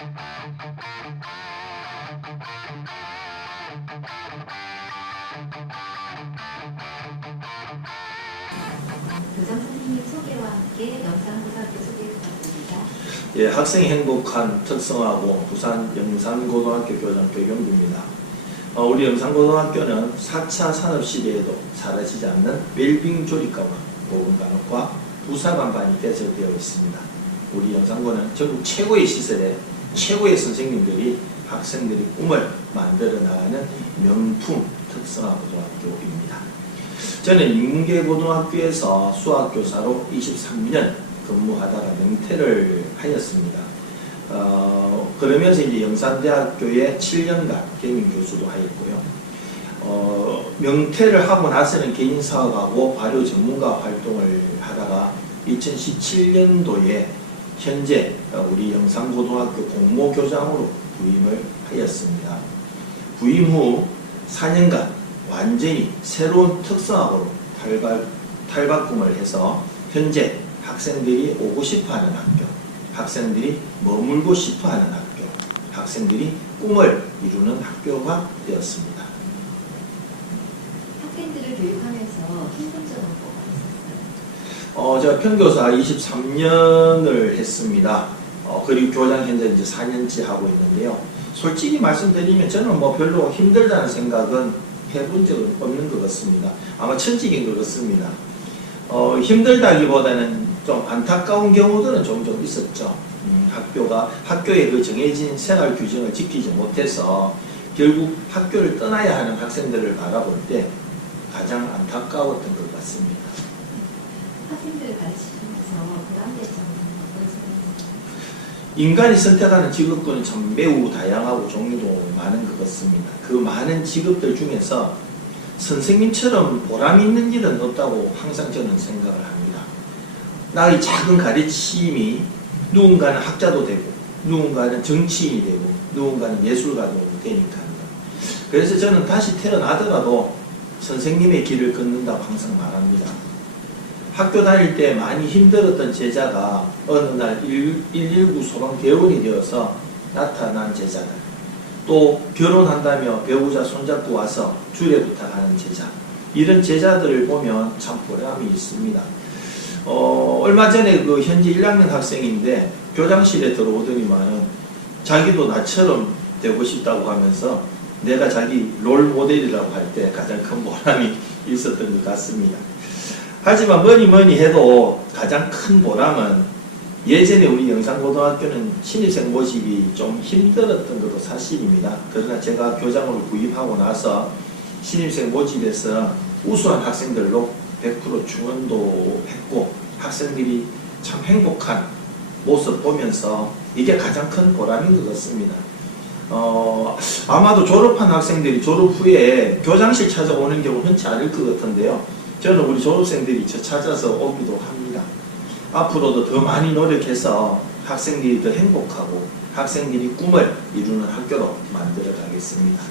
교장 선생님 소개와 함께 영산고등학교 소개 부탁드립니다. 예, 학생이 행복한 특성하고 부산 영산고등학교 교장 배경규입니다. 우리 영산고등학교는 4차 산업시대에도 사라지지 않는 웰빙 조리과와 보건간호과 부사관반이 개설되어 있습니다. 우리 영산고는 전국 최고의 시설에 최고의 선생님들이 학생들이 꿈을 만들어 나가는 명품 특성화 고등학교입니다. 저는 인문계고등학교에서 수학교사로 23년 근무하다가 명퇴를 하였습니다. 그러면서 이제 영산대학교에 7년간 겸임교수도 하였고요. 명퇴를 하고 나서는 개인사업하고 발효 전문가 활동을 하다가 2017년도에 현재 우리 영산고등학교 공모교장으로 부임을 하였습니다. 부임 후 4년간 완전히 새로운 특성학으로 탈바꿈을 해서 현재 학생들이 오고 싶어하는 학교, 학생들이 머물고 싶어하는 학교, 학생들이 꿈을 이루는 학교가 되었습니다. 학생들을 교육하면서 힘든 점은 뭐가 있었어요? 제가 평교사 23년을 했습니다. 그리고 교장 현재 이제 4년째 하고 있는데요. 솔직히 말씀드리면 저는 뭐 별로 힘들다는 생각은 해본 적은 없는 것 같습니다. 아마 천직인 것 같습니다. 힘들다기보다는 좀 안타까운 경우들은 종종 있었죠. 학교의 그 정해진 생활 규정을 지키지 못해서 결국 학교를 떠나야 하는 학생들을 바라볼 때 가장 안타까웠던 것 같습니다. 학생들을 가르치면서 부담됐던 어떤 점이 인간이 선택하는 직업군은 참 매우 다양하고 종류도 많은 것 같습니다. 그 많은 직업들 중에서 선생님처럼 보람 있는 일은 없다고 항상 저는 생각을 합니다. 나의 작은 가르침이 누군가는 학자도 되고 누군가는 정치인이 되고 누군가는 예술가도 되니까요. 그래서 저는 다시 태어나더라도 선생님의 길을 걷는다고 항상 말합니다. 학교 다닐 때 많이 힘들었던 제자가 어느 날 119 소방대원이 되어서 나타난 제자들, 또 결혼한다며 배우자 손잡고 와서 주례 부탁하는 제자, 이런 제자들을 보면 참 보람이 있습니다. 얼마 전에 그 현재 1학년 학생인데 교장실에 들어오더니만은 자기도 나처럼 되고 싶다고 하면서 내가 자기 롤 모델이라고 할 때 가장 큰 보람이 있었던 것 같습니다. 하지만 뭐니 해도 가장 큰 보람은 예전에 우리 영산고등학교는 신입생 모집이 좀 힘들었던 것도 사실입니다. 그러나 제가 교장으로 구입하고 나서 신입생 모집에서 우수한 학생들로 100% 충원도 했고 학생들이 참 행복한 모습 보면서 이게 가장 큰 보람인 것 같습니다. 아마도 졸업한 학생들이 졸업 후에 교장실 찾아오는 경우 흔치 않을 것 같은데요. 저는 우리 졸업생들이 저 찾아서 오기도 합니다. 앞으로도 더 많이 노력해서 학생들이 더 행복하고 학생들이 꿈을 이루는 학교로 만들어 가겠습니다.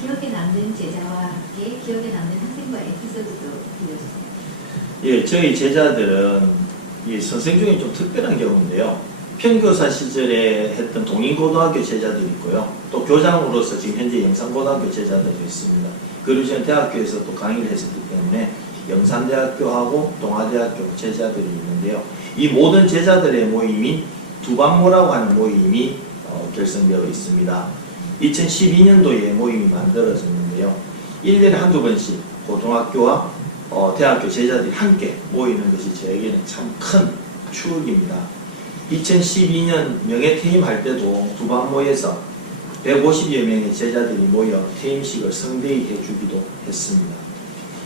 기억에 남는 제자와 함께 기억에 남는 학생과 에피소드도 들려주세요. 예, 저희 제자들은 이 선생 중에 좀 특별한 경우인데요. 평교사 시절에 했던 동인고등학교 제자들이 있고요. 또 교장으로서 지금 현재 영산고등학교 제자들도 있습니다. 그리고 저는 대학교에서 또 강의를 했었기 때문에 영산대학교하고 동아대학교 제자들이 있는데요. 이 모든 제자들의 모임이 두반모라고 하는 모임이 결성되어 있습니다. 2012년도에 모임이 만들어졌는데요. 1년에 한두 번씩 고등학교와 대학교 제자들이 함께 모이는 것이 저에게는 참 큰 추억입니다. 2012년 명예퇴임할 때도 두반모에서 150여 명의 제자들이 모여 퇴임식을 성대히 해주기도 했습니다.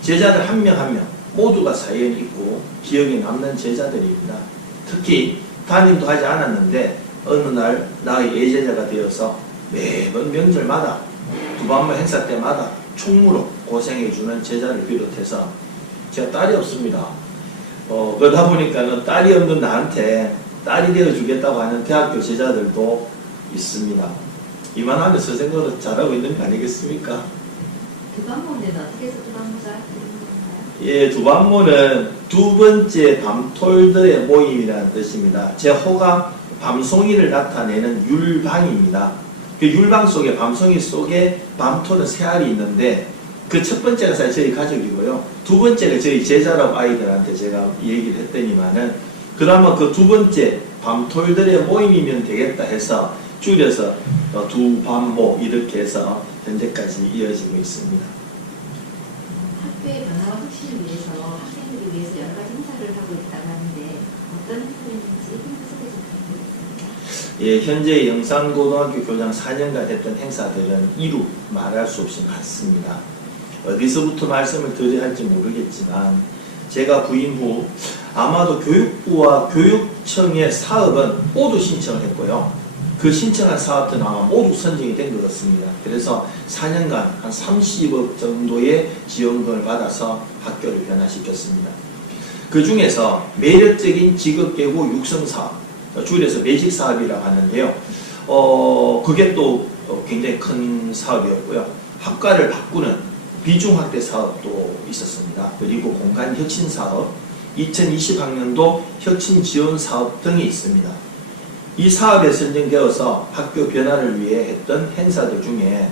제자들 한 명 한 명 모두가 사연이 있고 기억에 남는 제자들입니다. 특히 담임도 하지 않았는데 어느 날 나의 예제자가 되어서 매번 명절마다 두반모 행사 때마다 충무로 고생해주는 제자를 비롯해서 제가 딸이 없습니다. 그러다 보니까는 딸이 없는 나한테 딸이 되어주겠다고 하는 대학교 제자들도 있습니다. 이만하면 선생님으로 잘하고 있는 거 아니겠습니까? 두반모는 어떻게 해서 두반모자 되는 건가요? 예, 두밤모는 두 번째 밤톨들의 모임이라는 뜻입니다. 제 호가 밤송이를 나타내는 율방입니다. 그 율방 속에, 밤송이 속에 밤톨은 세 알이 있는데, 그 첫 번째가 사실 저희 가족이고요. 두 번째가 저희 제자라고 아이들한테 제가 얘기를 했더니만은, 그나마 그 두 번째 밤톨들의 모임이면 되겠다 해서 줄여서 두밤모 이렇게 해서 현재까지 이어지고 있습니다. 학교의 변화와 혁신을 위해서 학생들을 위해서 여러 가지 행사를 하고 있다고 하는데 어떤 행사인지 소개 좀 부탁드리겠습니다. 예, 현재 영산고등학교 교장 4년간 했던 행사들은 이루 말할 수 없이 많습니다. 어디서부터 말씀을 드려야 할지 모르겠지만 제가 부임 후 아마도 교육부와 교육청의 사업은 모두 신청을 했고요. 그 신청한 사업들은 아마 모두 선정이 된 것 같습니다. 그래서 4년간 한 30억 정도의 지원금을 받아서 학교를 변화시켰습니다. 그 중에서 매력적인 직업계고 육성사업, 줄여서 매직사업이라고 하는데요. 그게 또 굉장히 큰 사업이었고요. 학과를 바꾸는 비중확대 사업도 있었습니다. 그리고 공간혁신사업, 2020학년도 혁신지원사업 등이 있습니다. 이 사업에 선정되어서 학교 변화를 위해 했던 행사들 중에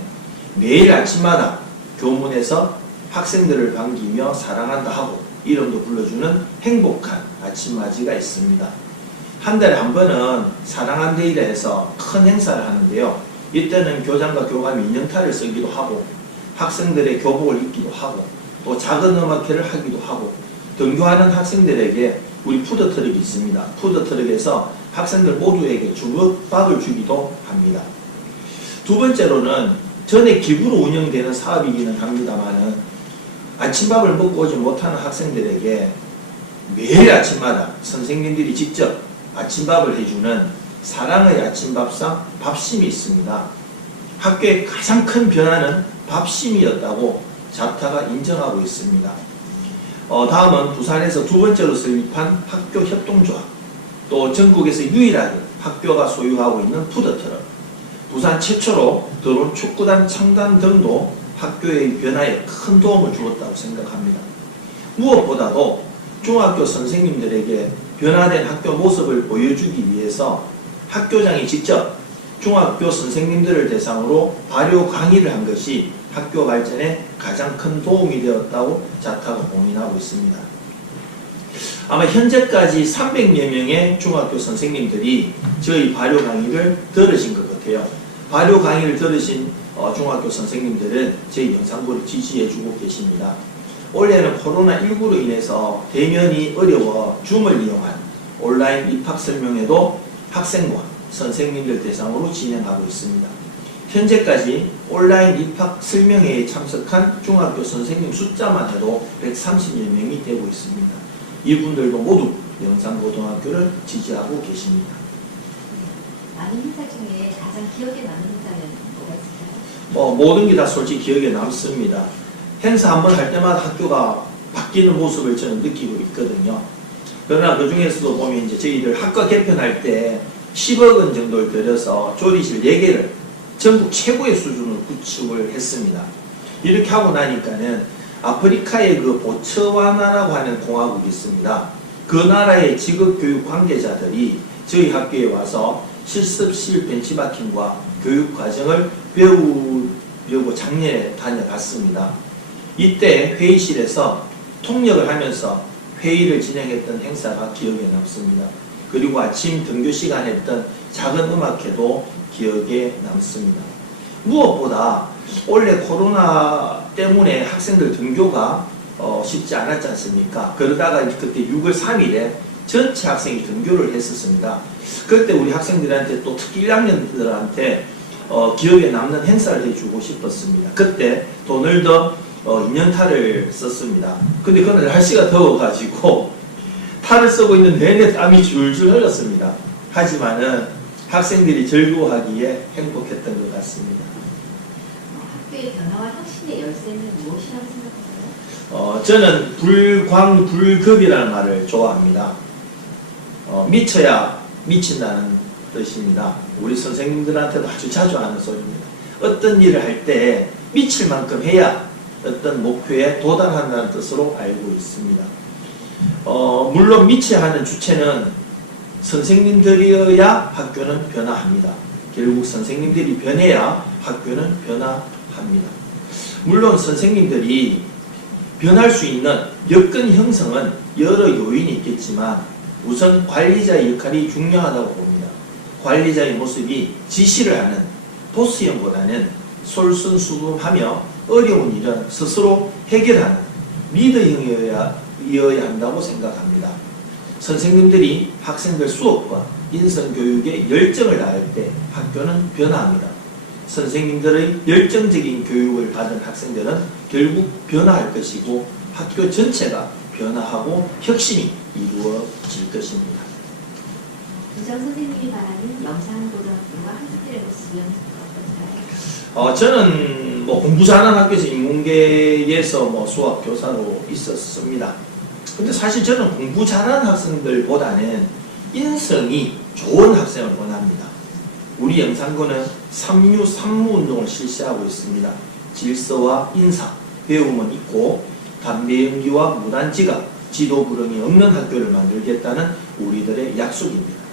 매일 아침마다 교문에서 학생들을 반기며 사랑한다 하고 이름도 불러주는 행복한 아침맞이가 있습니다. 한 달에 한 번은 사랑한데이라 해서 큰 행사를 하는데요. 이때는 교장과 교감이 인형탈을 쓰기도 하고 학생들의 교복을 입기도 하고 또 작은 음악회를 하기도 하고 등교하는 학생들에게 우리 푸드트럭이 있습니다. 푸드트럭에서 학생들 모두에게 주먹밥을 주기도 합니다. 두 번째로는 전액 기부로 운영되는 사업이기는 합니다만은 아침밥을 먹고 오지 못하는 학생들에게 매일 아침마다 선생님들이 직접 아침밥을 해주는 사랑의 아침밥상 밥심이 있습니다. 학교의 가장 큰 변화는 밥심이었다고 자타가 인정하고 있습니다. 다음은 부산에서 두 번째로 설립한 학교 협동조합, 또 전국에서 유일하게 학교가 소유하고 있는 푸드트럭, 부산 최초로 드론 축구단 창단 등도 학교의 변화에 큰 도움을 주었다고 생각합니다. 무엇보다도 중학교 선생님들에게 변화된 학교 모습을 보여주기 위해서 학교장이 직접 중학교 선생님들을 대상으로 발효 강의를 한 것이 학교 발전에 가장 큰 도움이 되었다고 자타가 공인하고 있습니다. 아마 현재까지 300여 명의 중학교 선생님들이 저희 발효 강의를 들으신 것 같아요. 발효 강의를 들으신 중학교 선생님들은 저희 영상부를 지지해주고 계십니다. 올해는 코로나19로 인해서 대면이 어려워 줌을 이용한 온라인 입학 설명회도 학생과 선생님들 대상으로 진행하고 있습니다. 현재까지 온라인 입학 설명회에 참석한 중학교 선생님 숫자만 해도 130여 명이 되고 있습니다. 이분들도 모두 영산고등학교를 지지하고 계십니다. 많은 행사 중에 가장 기억에 남는 행사는 뭐가 있을까요? 모든 게 다 솔직히 기억에 남습니다. 행사 한 번 할 때마다 학교가 바뀌는 모습을 저는 느끼고 있거든요. 그러나 그 중에서도 보면 이제 저희들 학과 개편할 때 10억 원 정도를 들여서 조리실 4개를 전국 최고의 수준으로 구축을 했습니다. 이렇게 하고 나니까는 아프리카의 그 보츠와나라고 하는 공화국이 있습니다. 그 나라의 직업교육 관계자들이 저희 학교에 와서 실습실 벤치마킹과 교육 과정을 배우려고 작년에 다녀갔습니다. 이때 회의실에서 통역을 하면서 회의를 진행했던 행사가 기억에 남습니다. 그리고 아침 등교 시간에 했던 작은 음악회도 기억에 남습니다. 무엇보다 원래 코로나 때문에 학생들 등교가 쉽지 않았지 않습니까? 그러다가 그때 6월 3일에 전체 학생이 등교를 했었습니다. 그때 우리 학생들한테 또 특히 1학년들한테 기억에 남는 행사를 해주고 싶었습니다. 그때 돈을 더 인연탈을 썼습니다. 근데 그날 날씨가 더워가지고 탈을 쓰고 있는 내내 땀이 줄줄 흘렀습니다. 하지만은 학생들이 즐거워하기에 행복했던 것 같습니다. 학교의 변화와 혁신의 열쇠는 무엇이라고 생각하세요? 저는 불광불급이라는 말을 좋아합니다. 미쳐야 미친다는 뜻입니다. 우리 선생님들한테도 아주 자주 하는 소리입니다. 어떤 일을 할 때 미칠 만큼 해야 어떤 목표에 도달한다는 뜻으로 알고 있습니다. 물론 미치하는 주체는 선생님들이어야 학교는 변화합니다. 결국 선생님들이 변해야 학교는 변화합니다. 물론 선생님들이 변할 수 있는 여건 형성은 여러 요인이 있겠지만 우선 관리자의 역할이 중요하다고 봅니다. 관리자의 모습이 지시를 하는 보스형보다는 솔선수범하며 어려운 일은 스스로 해결하는 리더형이어야 한다고 생각합니다. 선생님들이 학생들 수업과 인성교육에 열정을 다할 때 학교는 변화합니다. 선생님들의 열정적인 교육을 받은 학생들은 결국 변화할 것이고 학교 전체가 변화하고 혁신이 이루어질 것입니다. 부장 선생님이 바라는 영산고등학교와 학생들의 모습은 어떨까요? 저는 공부 잘하는 학교에서 인문계에서 수학 교사로 있었습니다. 근데 사실 저는 공부 잘하는 학생들보다는 인성이 좋은 학생을 원합니다. 우리 영산고는 3류 3무 운동을 실시하고 있습니다. 질서와 인사, 배움은 있고 담배 연기와 무단지각, 지도 불응이 없는 학교를 만들겠다는 우리들의 약속입니다.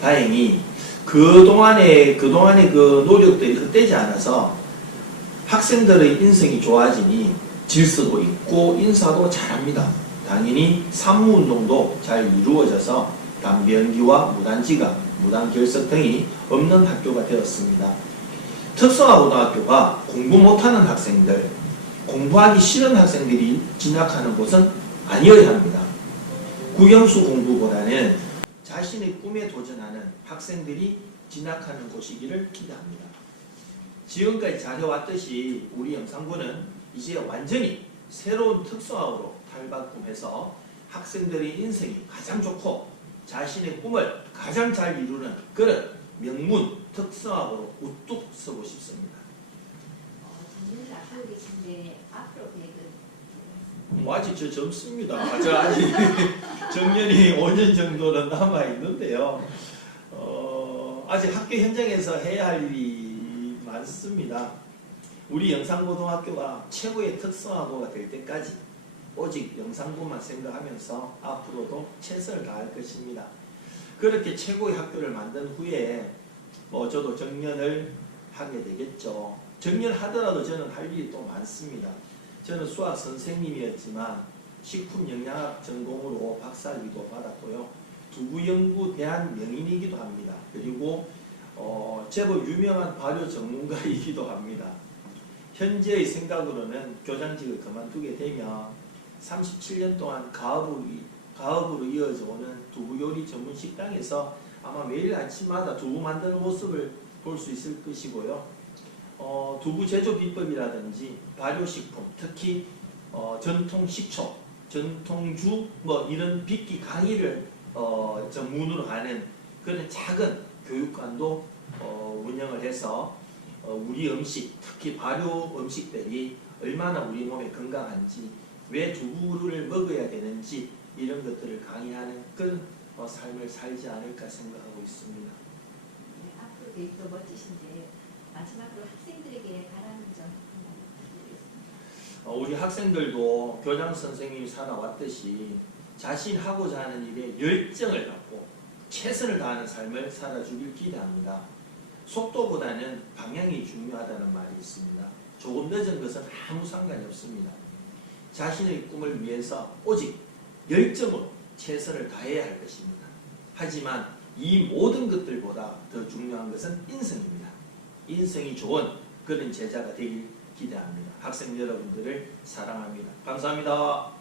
다행히 그동안의 그 노력들이 헛되지 않아서 학생들의 인성이 좋아지니 질서도 있고 인사도 잘합니다. 당연히 산무운동도 잘 이루어져서 담배 연기와 무단지각, 무단결석 등이 없는 학교가 되었습니다. 특성화고등학교가 공부 못하는 학생들, 공부하기 싫은 학생들이 진학하는 곳은 아니어야 합니다. 국영수 공부보다는 자신의 꿈에 도전하는 학생들이 진학하는 곳이기를 기대합니다. 지금까지 잘해왔듯이 우리 영산고는 이제 완전히 새로운 특성화로 탈바꿈해서 학생들의 인생이 가장 좋고 자신의 꿈을 가장 잘 이루는 그런 명문 특성화로 우뚝 서고 싶습니다. 작년을 앞두고 계신데 앞으로 계획은? 아직 저 젊습니다. 저 아직 정년이 5년 정도는 남아 있는데요. 아직 학교 현장에서 해야 할 일이 많습니다. 우리 영산고등학교가 최고의 특성화고가 될 때까지 오직 영산고만 생각하면서 앞으로도 최선을 다할 것입니다. 그렇게 최고의 학교를 만든 후에 저도 정년을 하게 되겠죠. 정년하더라도 저는 할 일이 또 많습니다. 저는 수학 선생님이었지만 식품영양학 전공으로 박사학위도 받았고요. 두부연구 대한 명인이기도 합니다. 그리고 제법 유명한 발효 전문가이기도 합니다. 현재의 생각으로는 교장직을 그만두게 되면 37년 동안 가업으로 이어져 오는 두부요리 전문 식당에서 아마 매일 아침마다 두부 만드는 모습을 볼 수 있을 것이고요. 두부 제조 비법이라든지 발효식품, 특히 전통 식초, 전통주 이런 빚기 강의를 전문으로 하는 그런 작은 교육관도 운영을 해서 우리 음식, 특히 발효 음식들이 얼마나 우리 몸에 건강한지, 왜 두부를 먹어야 되는지 이런 것들을 강의하는 그런 삶을 살지 않을까 생각하고 있습니다. 네, 앞으로 계획도 멋지신데 마지막으로 학생들에게 바라는 점 한번 부탁드리겠습니다. 우리 학생들도 교장 선생님이 살아왔듯이 자신 하고자 하는 일에 열정을 갖고 최선을 다하는 삶을 살아주길 기대합니다. 속도보다는 방향이 중요하다는 말이 있습니다. 조금 늦은 것은 아무 상관이 없습니다. 자신의 꿈을 위해서 오직 열정으로 최선을 다해야 할 것입니다. 하지만 이 모든 것들보다 더 중요한 것은 인성입니다. 인성이 좋은 그런 제자가 되길 기대합니다. 학생 여러분들을 사랑합니다. 감사합니다.